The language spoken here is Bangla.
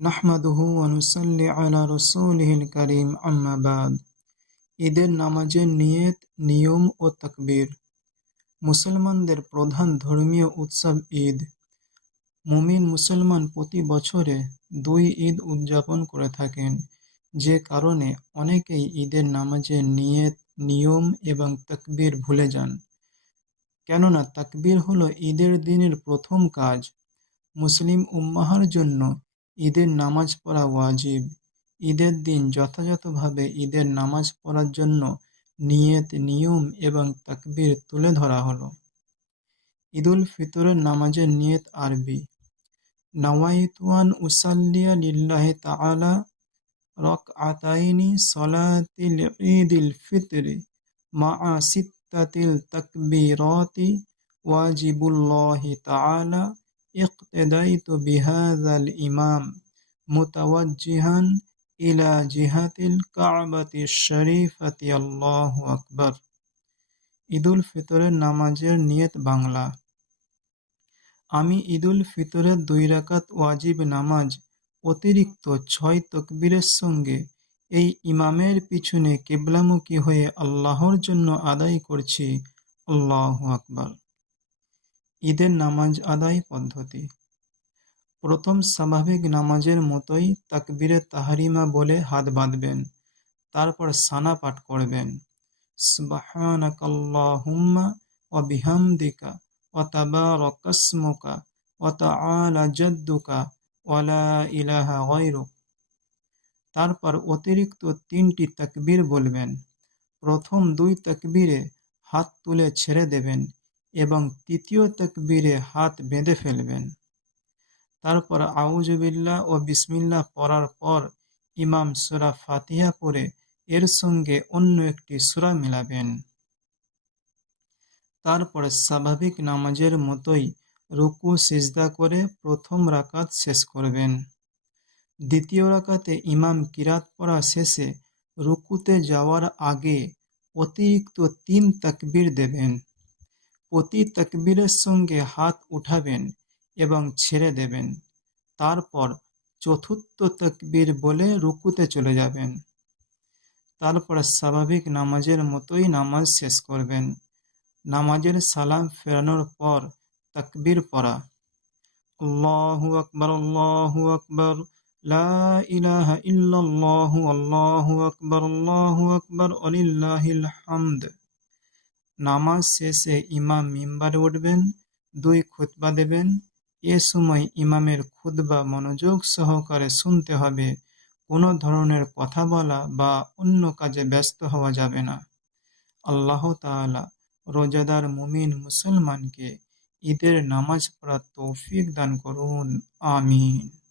নাহমাদুহু অনুসল্লি আলা রসুলহিল করিম আম্মাবাদ ঈদের নামাজের নিয়ত, নিয়ম ও তকবীর। মুসলমানদের প্রধান ধর্মীয় উৎসব ঈদ। মুমিন মুসলমান প্রতি বছরে দুই ঈদ উদযাপন করে থাকেন, যে কারণে অনেকেই ঈদের নামাজের নিয়ত, নিয়ম এবং তকবীর ভুলে যান। কেননা তাকবীর হলো ঈদের দিনের প্রথম কাজ। মুসলিম উম্মাহার জন্য ঈদের নামাজ পড়া ওয়াজিব। ঈদের দিন যথাযথভাবে ঈদের নামাজ পড়ার জন্য নিয়ত, নিয়ম এবং তাকবীর তুলে ধরা হলো। ঈদুল ফিতরের নামাজের নিয়ত আরবি। নওয়াইতুয়ান উসাল্লিয়া লিল্লাহি তাআলা রকআতাইনি সলাতিল ঈদিল ফিতরি মা'a সিত্তাতিল তাকবীরাতি ওয়াজিবুল্লাহি তাআলা اقتديت بهذا الإمام متوجها إلى جهة الكعبة الشريفة الله أكبر ঈদুল ফিতরের নামাজের নিয়ত বাংলা আমি ঈদুল ফিতরের দুই রাকাত ওয়াজিব নামাজ অতিরিক্ত ছয় তকবীরের সঙ্গে এই ইমামের পিছনে কেবলামুখী হয়ে আল্লাহর জন্য আদায় করছি আল্লাহ আকবার ঈদের নামাজ আদায় পদ্ধতি। প্রথম স্বাভাবিক নামাজের মতোই তাকবিরে তাহারিমা বলে হাত বাঁধবেন, তারপর সানা পাঠ করবেন। ও তারপর অতিরিক্ত তিনটি তাকবীর বলবেন। প্রথম দুই তাকবীরে হাত তুলে ছেড়ে দেবেন এবং তৃতীয় তকবীরে হাত বেঁধে ফেলবেন। তারপর আউজবিল্লা ও বিসমিল্লা পড়ার পর ইমাম সুরা ফাতিহা পড়ে এর সঙ্গে অন্য একটি সুরা মিলাবেন। তারপর স্বাভাবিক নামাজের মতোই রুকু, সিজদা করে প্রথম রাকাত শেষ করবেন। দ্বিতীয় রাকাতে ইমাম কিরাত পড়া শেষে রুকুতে যাওয়ার আগে অতিরিক্ত তিন তাকবীর দেবেন। প্রতি তকবীরের সঙ্গে হাত উঠাবেন এবং ছেড়ে দেবেন। তারপর চতুর্থ তকবীর বলে রুকুতে চলে যাবেন। তারপর স্বাভাবিক নামাজের মতোই নামাজ শেষ করবেন। নামাজের সালাম ফেরানোর পর তকবীর পড়া। আল্লাহু আকবর আল্লাহু আকবর, লা ইলাহা ইল্লাল্লাহু, আল্লাহু আকবর আল্লাহু আকবর আলিল্লাহিল হামদ। নামাজ শেষে ইমাম মিম্বারে উঠবেন, দুই খুতবা দেবেন। এ সময় ইমামের খুতবা মনোযোগ সহকারে শুনতে হবে। কোনো ধরনের কথা বলা বা অন্য কাজে ব্যস্ত হওয়া যাবে না। আল্লাহ তাআলা রোজাদার মুমিন মুসলমানকে ঈদের নামাজ পড়ার তৌফিক দান করুন। আমিন।